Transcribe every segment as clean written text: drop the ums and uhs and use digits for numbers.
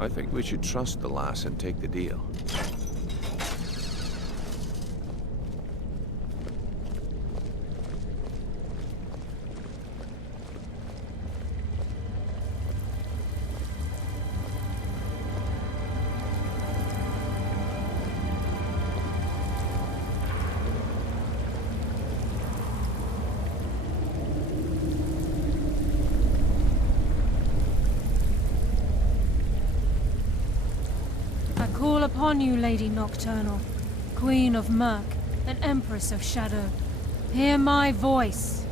I think we should trust the lass and take the deal. Call upon you, Lady Nocturnal, Queen of Murk and Empress of Shadow. Hear my voice.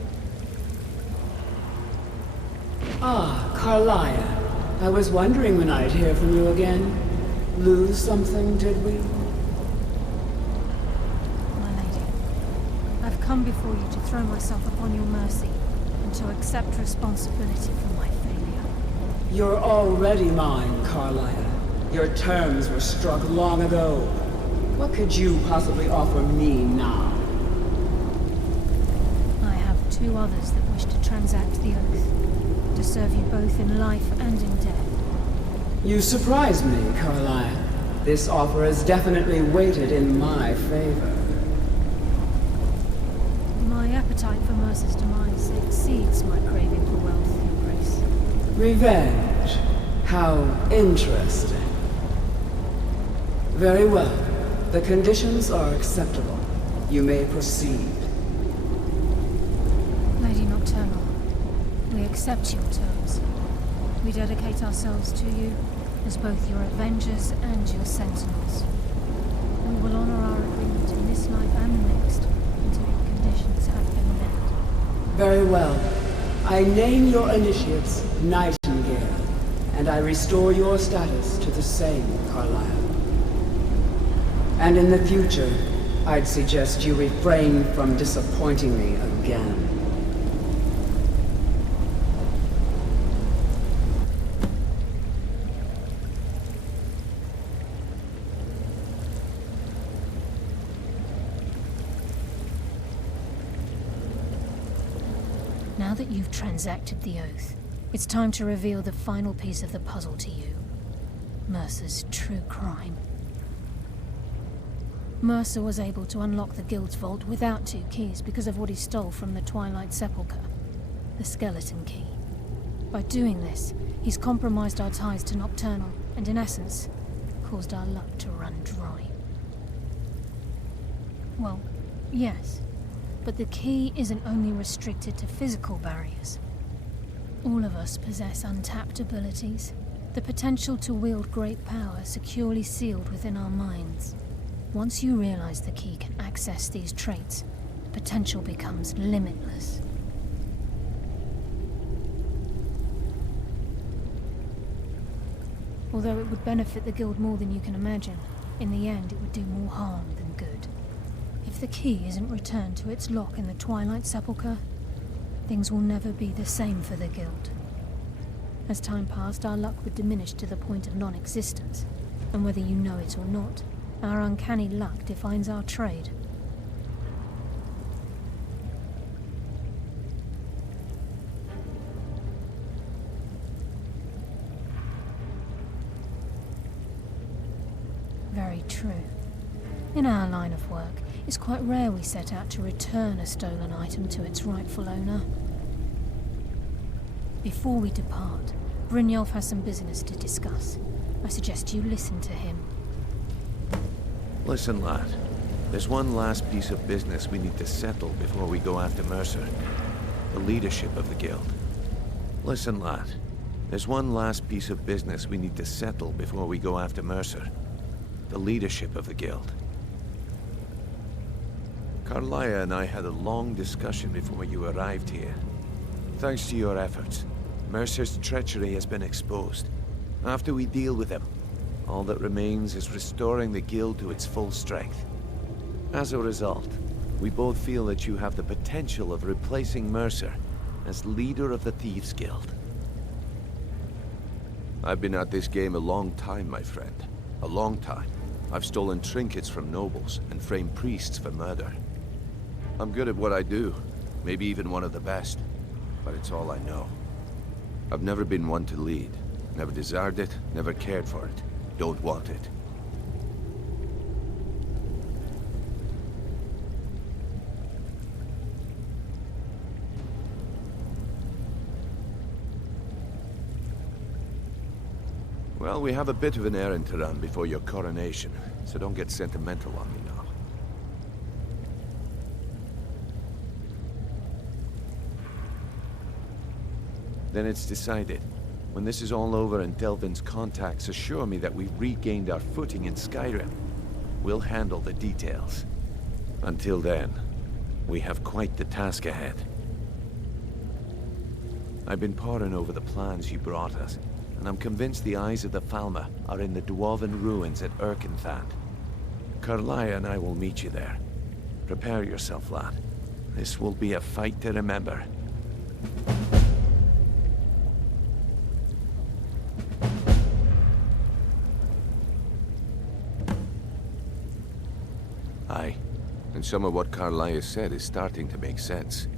Ah, Karliah. I was wondering when I'd hear from you again. Lose something, did we? My lady, I've come before you to throw myself upon your mercy and to accept responsibility for my failure. You're already mine, Karliah. Your terms were struck long ago. What could you possibly offer me now? I have two others that wish to transact the oath, to serve you both in life and in death. You surprise me, Karliah. This offer is definitely weighted in my favor. My appetite for Mercer's demise exceeds my craving for wealth, Your Grace. Revenge. How interesting. Very well. The conditions are acceptable. You may proceed. Lady Nocturnal, we accept your terms. We dedicate ourselves to you as both your avengers and your sentinels. We will honor our agreement in this life and the next until your conditions have been met. Very well. I name your initiates Nightingale, and I restore your status to the same, Karliah. And in the future, I'd suggest you refrain from disappointing me again. Now that you've transacted the oath, it's time to reveal the final piece of the puzzle to you. Mercer's true crime. Mercer was able to unlock the Guild's vault without two keys because of what he stole from the Twilight Sepulchre, the skeleton key. By doing this, he's compromised our ties to Nocturnal, and in essence, caused our luck to run dry. Well, yes, but the key isn't only restricted to physical barriers. All of us possess untapped abilities, the potential to wield great power securely sealed within our minds. Once you realize the key can access these traits, the potential becomes limitless. Although it would benefit the Guild more than you can imagine, in the end it would do more harm than good. If the key isn't returned to its lock in the Twilight Sepulchre, things will never be the same for the Guild. As time passed, our luck would diminish to the point of non-existence, and whether you know it or not, our uncanny luck defines our trade. Very true. In our line of work, it's quite rare we set out to return a stolen item to its rightful owner. Before we depart, Brynjolf has some business to discuss. I suggest you listen to him. Listen, lad. There's one last piece of business we need to settle before we go after Mercer. The leadership of the Guild. Listen, lad. There's one last piece of business we need to settle before we go after Mercer. The leadership of the Guild. Karliah and I had a long discussion before you arrived here. Thanks to your efforts, Mercer's treachery has been exposed. After we deal with him, all that remains is restoring the Guild to its full strength. As a result, we both feel that you have the potential of replacing Mercer as leader of the Thieves' Guild. I've been at this game a long time, my friend. A long time. I've stolen trinkets from nobles and framed priests for murder. I'm good at what I do, maybe even one of the best, but it's all I know. I've never been one to lead, Never desired it, never cared for it. Don't want it. Well, we have a bit of an errand to run before your coronation, so don't get sentimental on me now. Then it's decided. When this is all over and Delvin's contacts assure me that we've regained our footing in Skyrim, we'll handle the details. Until then, we have quite the task ahead. I've been poring over the plans you brought us, and I'm convinced the eyes of the Falmer are in the Dwarven ruins at Erkenthand. Karlaya and I will meet you there. Prepare yourself, lad. This will be a fight to remember. Aye, and some of what Karlaya said is starting to make sense.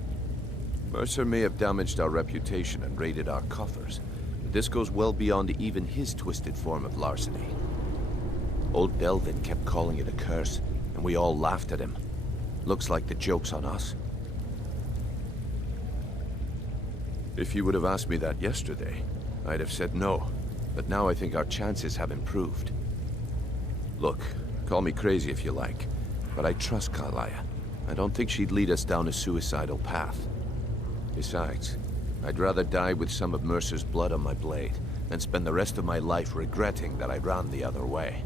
Mercer may have damaged our reputation and raided our coffers, but this goes well beyond even his twisted form of larceny. Old Delvin kept calling it a curse, and we all laughed at him. Looks like the joke's on us. If you would have asked me that yesterday, I'd have said no, but now I think our chances have improved. Look, call me crazy if you like, but I trust Karlaya. I don't think she'd lead us down a suicidal path. Besides, I'd rather die with some of Mercer's blood on my blade than spend the rest of my life regretting that I ran the other way.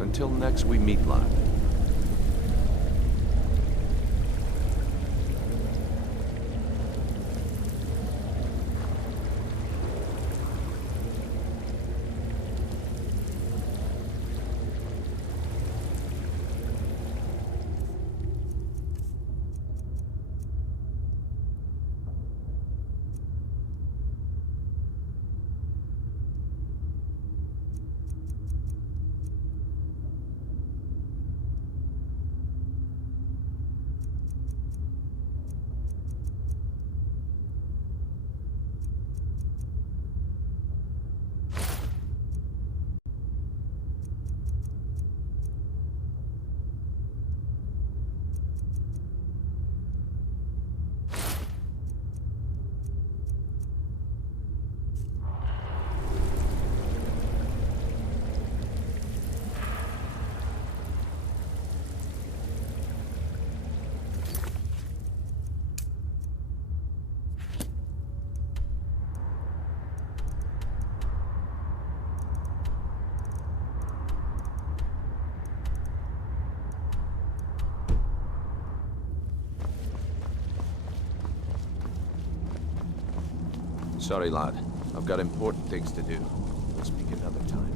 Until next we meet, lad. Sorry, lad. I've got important things to do. We'll speak another time.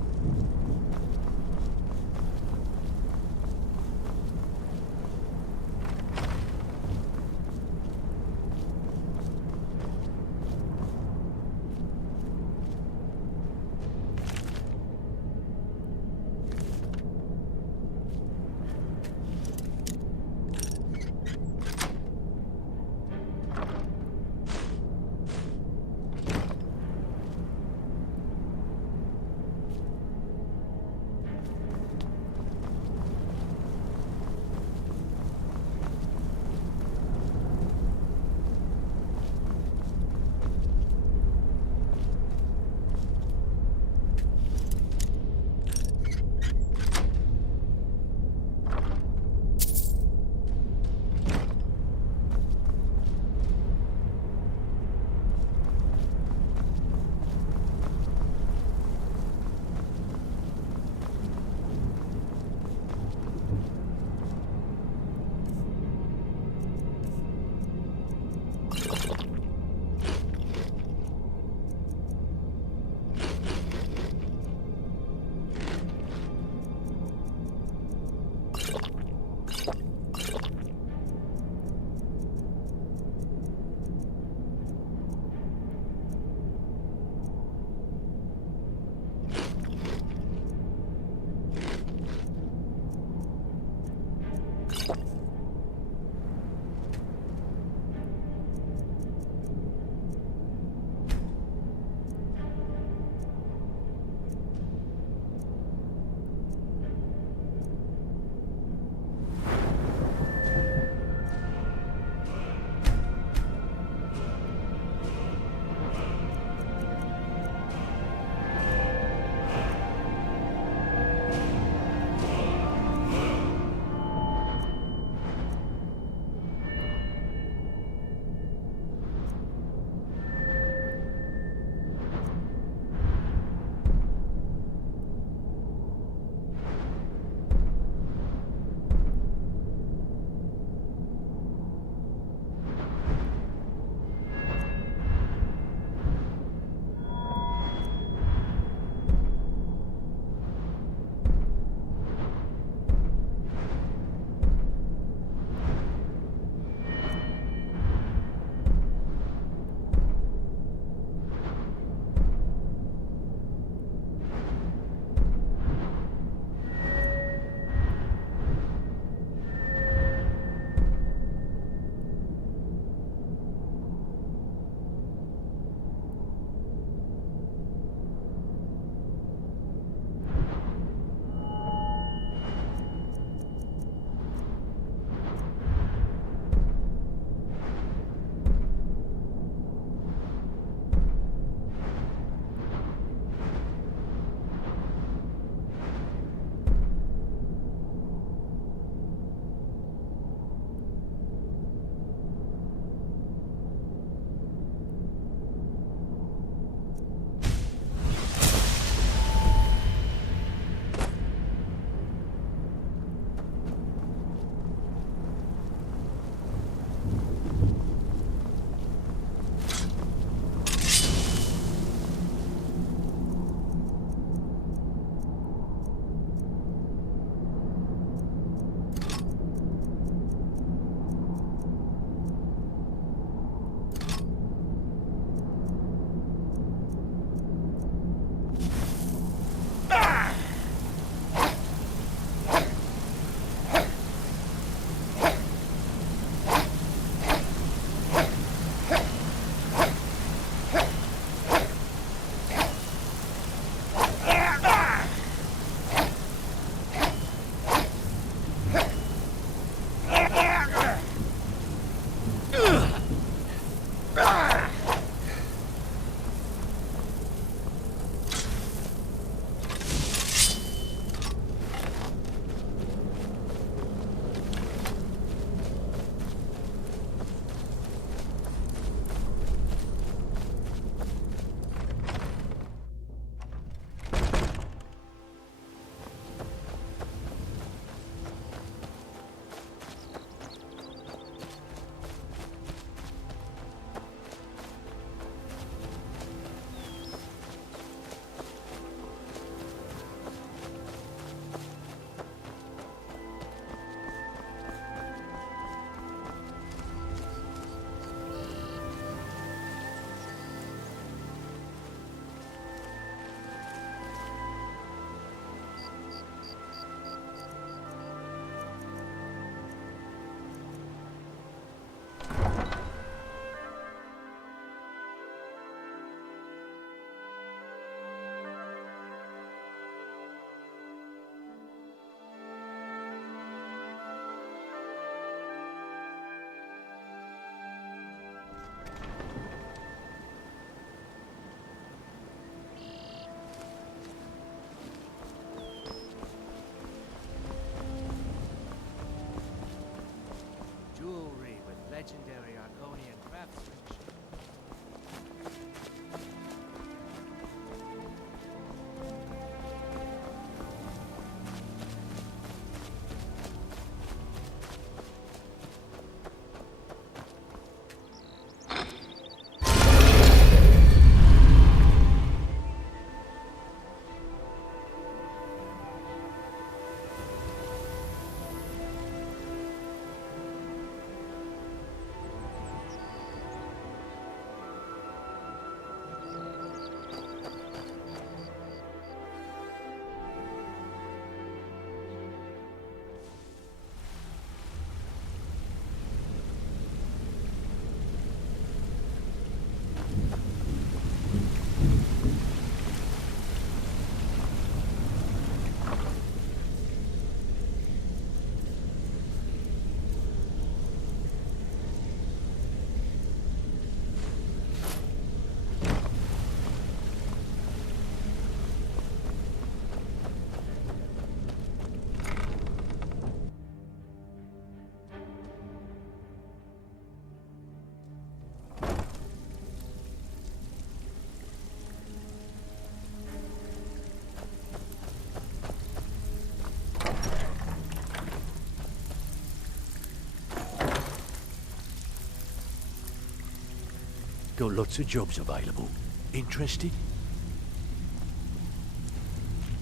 Got lots of jobs available. Interested?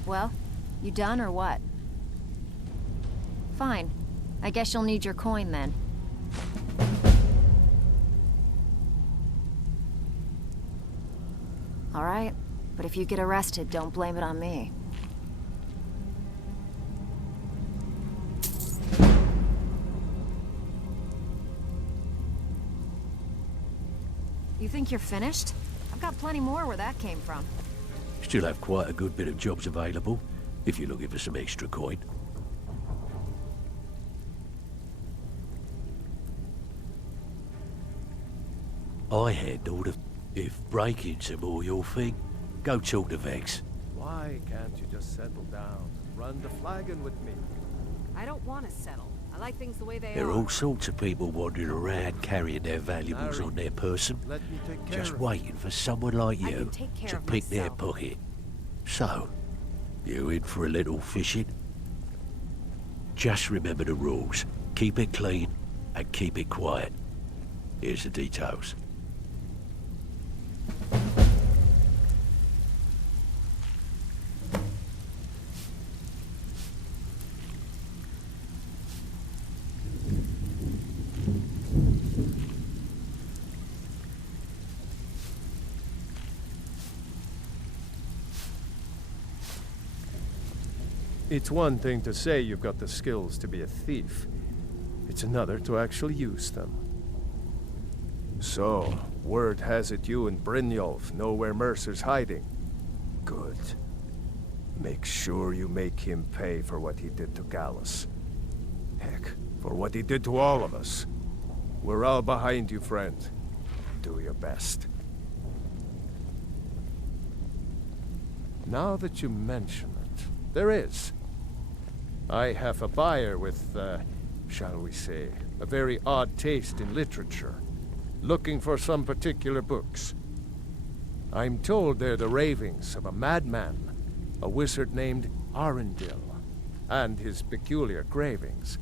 Well, you done or what? Fine. I guess you'll need your coin then. All right, but if you get arrested, don't blame it on me. You think you're finished? I've got plenty more where that came from. Still have quite a good bit of jobs available, if you're looking for some extra coin. I handle the... If breaking's a more your thing, go talk to Vex. Why can't you just settle down? Run the flagon with me. I don't want to settle. I like things the way they There are are. all sorts of people wandering around carrying their valuables Harry, on their person, Let me take care just of waiting for someone like I you can take care to of pick their myself. pocket. So, you in for a little fishing? Just remember the rules. Keep it clean and keep it quiet. Here's the details. It's one thing to say you've got the skills to be a thief. It's another to actually use them. So, word has it you and Brynjolf know where Mercer's hiding. Good. Make sure you make him pay for what he did to Gallus. Heck, for what he did to all of us. We're all behind you, friend. Do your best. Now that you mention it, there is. I have a buyer with, shall we say, a very odd taste in literature, looking for some particular books. I'm told they're the ravings of a madman, a wizard named Arundel, and his peculiar cravings.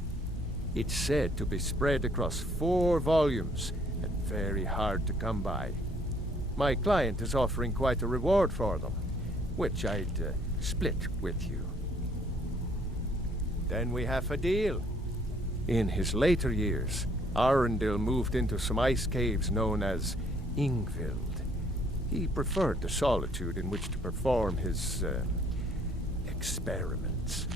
It's said to be spread across 4 volumes and very hard to come by. My client is offering quite a reward for them, which I'd split with you. Then we have a deal. In his later years, Arundel moved into some ice caves known as Ingvild. He preferred the solitude in which to perform his, experiments.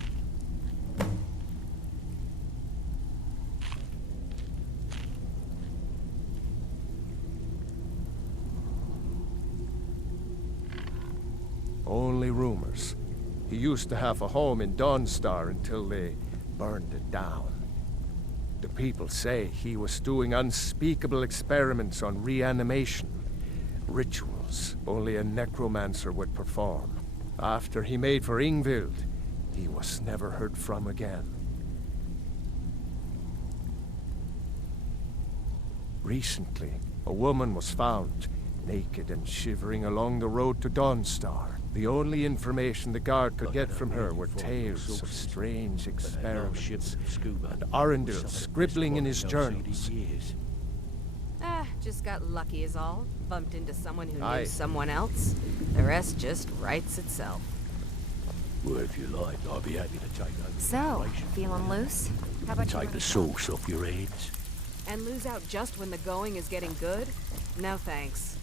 Only rumors. He used to have a home in Dawnstar until they burned it down. The people say he was doing unspeakable experiments on reanimation, rituals only a necromancer would perform. After he made for Ingvild, he was never heard from again. Recently, a woman was found, naked and shivering along the road to Dawnstar. The only information the guard could get from her were tales of strange experiments, and Arundel scribbling in his journals. Just got lucky is all. Bumped into someone who Aye. knew someone else. The rest just writes itself. Well, if you like, I'll be happy to take over the So, operation. feeling loose? How about you Take run the some? sauce off your hands. And lose out just when the going is getting good? No thanks.